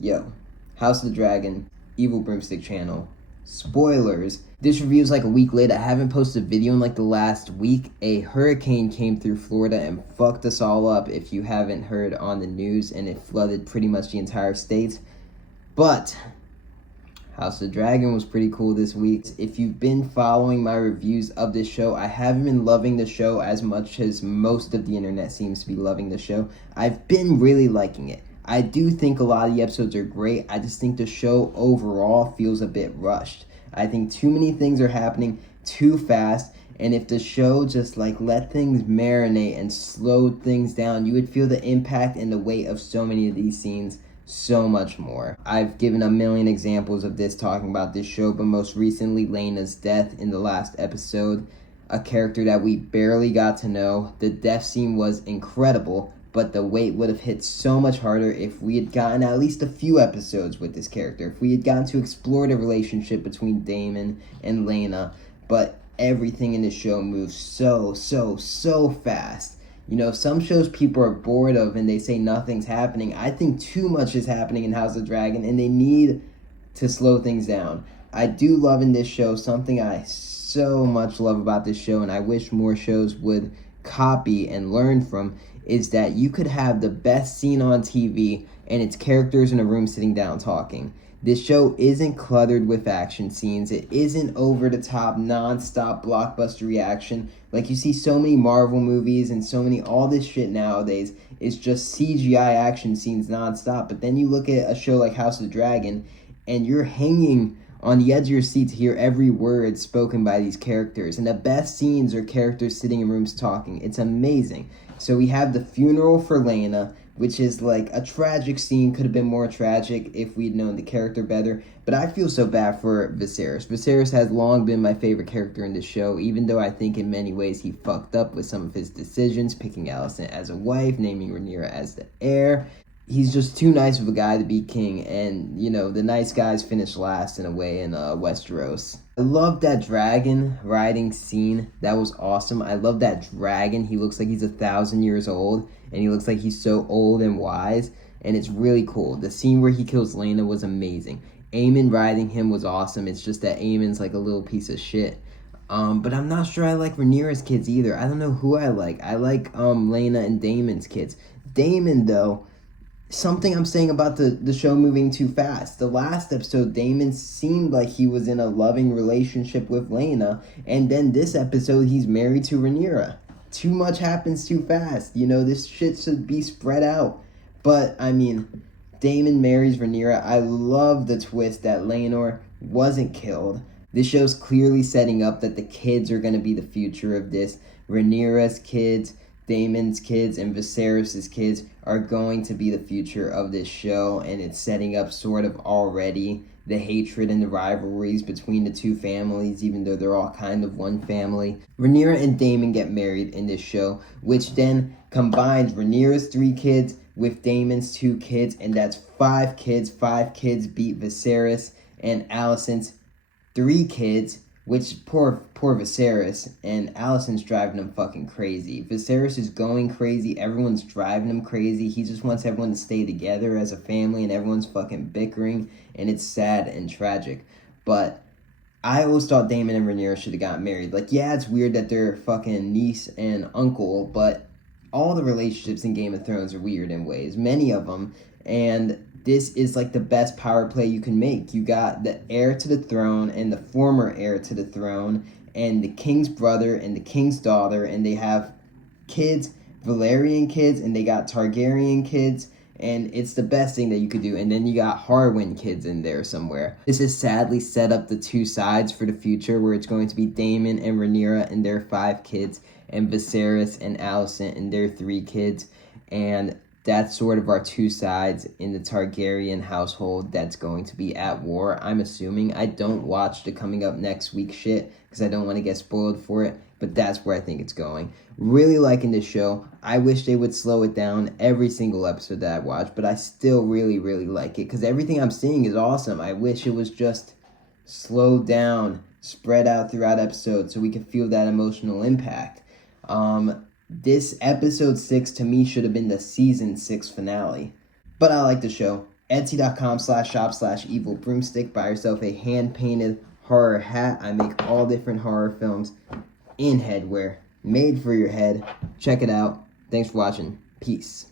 Yo, House of the Dragon, Evil Broomstick Channel. Spoilers. This review is like a week late. I haven't posted a video in like the last week. A hurricane came through Florida and fucked us all up if you haven't heard on the news, and it flooded pretty much the entire state. But House of the Dragon was pretty cool this week. If you've been following my reviews of this show, I haven't been loving the show as much as most of the internet seems to be loving the show. I've been really liking it. I do think a lot of the episodes are great. I just think the show overall feels a bit rushed. I think too many things are happening too fast, and if the show just like let things marinate and slowed things down, you would feel the impact and the weight of so many of these scenes so much more. I've given a million examples of this talking about this show, but most recently Laena's death in the last episode, a character that we barely got to know. The death scene was incredible, but the weight would have hit so much harder if we had gotten at least a few episodes with this character, if we had gotten to explore the relationship between Daemon and Laena. But everything in the show moves so fast. You know, some shows people are bored of and they say nothing's happening. I think too much is happening in House of Dragon, and they need to slow things down. I do love in this show something I so much love about this show, and I wish more shows would copy and learn from, is that you could have the best scene on TV and it's characters in a room sitting down talking. This show isn't cluttered with action scenes. It isn't over the top, non-stop blockbuster reaction. Like you see so many Marvel movies and so many, all this shit nowadays is just CGI action scenes non-stop. But then you look at a show like House of the Dragon and you're hanging on the edge of your seat to hear every word spoken by these characters. And the best scenes are characters sitting in rooms talking. It's amazing. So we have the funeral for Laena, which is like a tragic scene. Could have been more tragic if we'd known the character better. But I feel so bad for Viserys. Viserys has long been my favorite character in the show, even though I think in many ways he fucked up with some of his decisions, picking Alicent as a wife, naming Rhaenyra as the heir. He's just too nice of a guy to be king, and, you know, the nice guys finish last in a way in Westeros. I love that dragon riding scene. That was awesome. I love that dragon. He looks like he's 1,000 years old, and he looks like he's so old and wise, and it's really cool. The scene where he kills Laena was amazing. Aemon riding him was awesome. It's just that Aemon's like a little piece of shit. But I'm not sure I like Rhaenyra's kids either. I don't know who I like. I like Laena and Daemon's kids. Daemon, though, something I'm saying about the show moving too fast. The last episode, Daemon seemed like he was in a loving relationship with Laena, and then this episode, he's married to Rhaenyra. Too much happens too fast. You know, this shit should be spread out. But, I mean, Daemon marries Rhaenyra. I love the twist that Laenor wasn't killed. This show's clearly setting up that the kids are going to be the future of this. Rhaenyra's kids, Daemon's kids, and Viserys' kids are going to be the future of this show, and it's setting up sort of already the hatred and the rivalries between the two families, even though they're all kind of one family. Rhaenyra and Daemon get married in this show, which then combines Rhaenyra's 3 kids with Daemon's 2 kids, and that's 5 kids. 5 kids beat Viserys and Alicent's 3 kids, which poor Viserys, and Alicent's driving him fucking crazy. Viserys is going crazy, everyone's driving him crazy. He just wants everyone to stay together as a family, and everyone's fucking bickering, and it's sad and tragic. But I always thought Daemon and Rhaenyra should have gotten married. Like, yeah, it's weird that they're fucking niece and uncle, but all the relationships in Game of Thrones are weird in ways, many of them, and this is like the best power play you can make. You got the heir to the throne and the former heir to the throne and the king's brother and the king's daughter, and they have kids, Valyrian kids, and they got Targaryen kids, and it's the best thing that you could do. And then you got Harwin kids in there somewhere. This has sadly set up the 2 sides for the future, where it's going to be Daemon and Rhaenyra and their 5 kids, and Viserys and Alicent and their 3 kids, and that's sort of our 2 sides in the Targaryen household that's going to be at war, I'm assuming. I don't watch the coming up next week shit because I don't want to get spoiled for it, but that's where I think it's going. Really liking this show. I wish they would slow it down every single episode that I watch, but I still really like it because everything I'm seeing is awesome. I wish it was just slowed down, spread out throughout episodes so we could feel that emotional impact. This episode 6 to me should have been the season 6 finale. But I like the show. Etsy.com/shop/evil broomstick. Buy yourself a hand-painted horror hat. I make all different horror films in headwear, made for your head. Check it out. Thanks for watching. Peace.